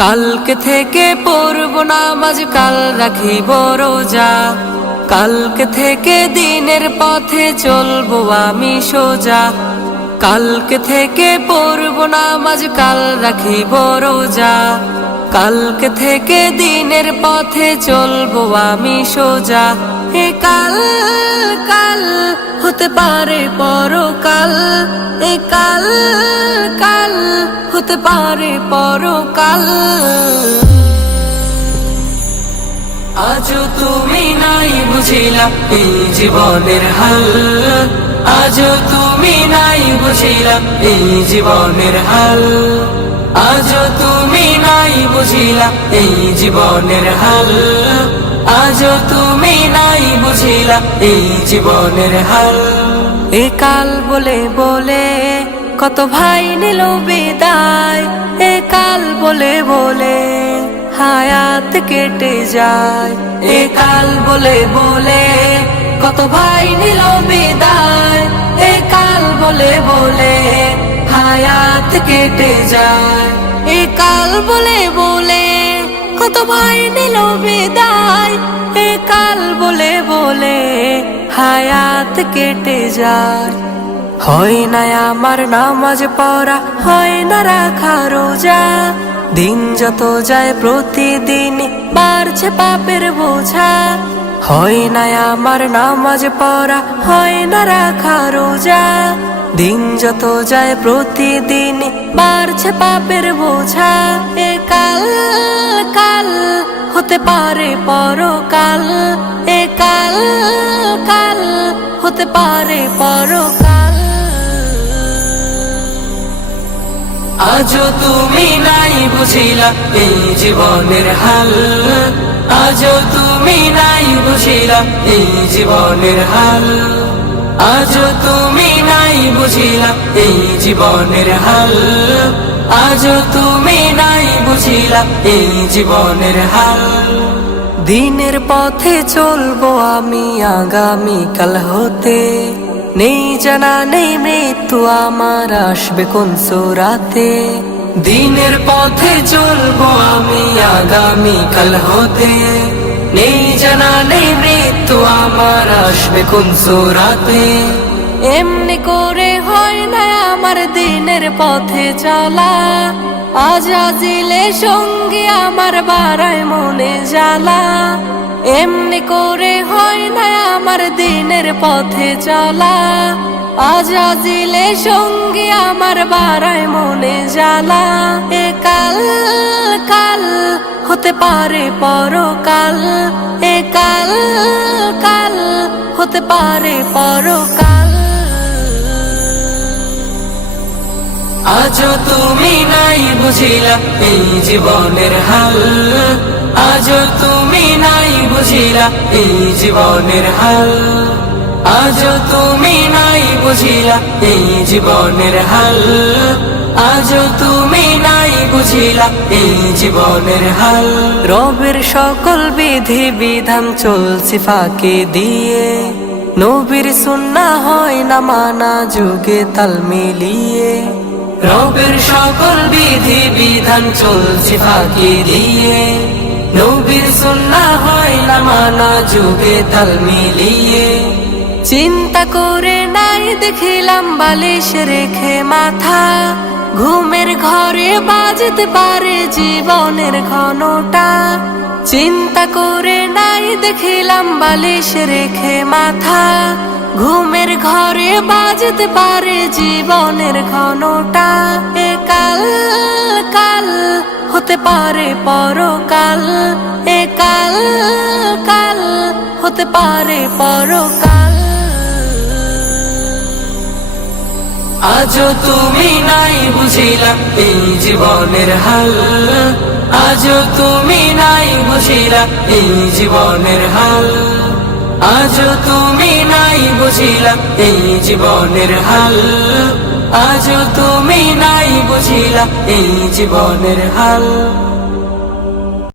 কালকে থেকে পড়ব নামাজ, কাল রাখিব রোজা। কালকে থেকে দিনের পথে চলবো আমি সোজা। কালকে থেকে পড়ব নামাজ, কাল রাখিব রোজা। কালকে থেকে দিনের পথে চলবো আমি সোজা। এ কাল কাল হতে পারে পরকাল, এ কাল কাল হতে পারে পরকাল। আজও তুমি নাই বুঝিলা এই জীবনের হাল, আজও তুমি নাই বুঝিলা এই জীবনের হাল, আজও তুমি নাই বুঝিলা এই জীবনের হাল, আজও তুমি নাই বুঝিলা এই জীবনের হাল। এ কাল বলে বলে কত ভাই নিল বিদায়, এ কাল বলে বলে হায়াত কেটে যায়। এ কাল বলে বলে কত ভাই নিল বিদায়, এ কাল বলে বলে হায়াত কেটে যায়। এ কাল বলে বলে কত ভাই নিল বিদায়, এ কাল বলে বলে হায়াত কেটে যায়। হয় না আমার নামাজ পড়া, হয় না রাখা রোজা, দিন যত যায় প্রতিদিন বাড়ছে পাপের বোঝা। হয় না আমার নামাজ পড়া, হয় না রাখা রোজা, দিন যত যায় প্রতিদিন বাড়ছে পাপের বোঝা। এ কাল কাল হতে পারে পরকাল, এ কাল কাল হতে পারে পরকাল। আজও তুমি নাই বুঝিলা এই জীবনের হাল, আজও তুমি নাই বুঝিলা এই জীবনের হাল, আজও তুমি নাই বুঝিলা এই জীবনের হাল, আজও তুমি নাই বুঝিলা এই জীবনের হাল। দিনের পথে চলবো আমি আগামীকাল হতে, নেই জানা নেই মৃত্যু আমার আসবে কোন সুরাতে। দিনের পথে চলবো আমি আগামীকাল হতে, নেই জানা নেই মৃত্যু আমার আসবে কোন সুরাতে। এমনি করে হয় না আমার দিনের পথে চলা, আজাজিলে সঙ্গী আমার বাড়ায় মনে জ্বালা। এমনি করে হয় না আমার দিনের পথে চলা, আজাজিলে সঙ্গী আমার বাড়ায় মনে জ্বালা। এ কাল কাল হতে পারে পরকাল, এ কাল কাল হতে পারে পরকাল। আজও তুমি নাই বুঝিলা এই জীবনের হাল, আজও তুমি নাই বুঝিলা এই জীবনের হাল, আজও তুমি নাই বুঝিলা এই জীবনের হাল, আজও তুমি নাই বুঝিলা এই জীবনের হাল। রবের সকল বিধি বিধান চলছে ফাঁকে দিয়ে, নবীর সুন্নাহ হয় না মানা যুগে তাল মিলিয়ে। রবের সকল বিধি বিধান চলছে ফাঁকি দিয়ে, নবীর সুন্নাহ হয় না মানা যুগে তাল মিলিয়ে। চিন্তা করে নাই দেখিলাম বালিশ রেখে মাথা, ঘুমের ঘরে বাজতে পারে জীবনের ঘনটা। চিন্তা করে নাই দেখিলাম বালিশ রেখে মাথা, ঘুমের ঘরে বাজতে পারে জীবনের ঘনটা। এ কাল কাল হতে পারে পরকাল, এ কাল কাল হতে পারে পরকাল। আজও তুমি নাই বুঝিলা এই জীবনের হাল, আজও তুমি নাই বুঝিলা এই জীবনের হাল, আজও তুমি নাই বুঝিলা এই জীবনের হাল, আজও তুমি নাই বুঝিলা এই জীবনের হাল।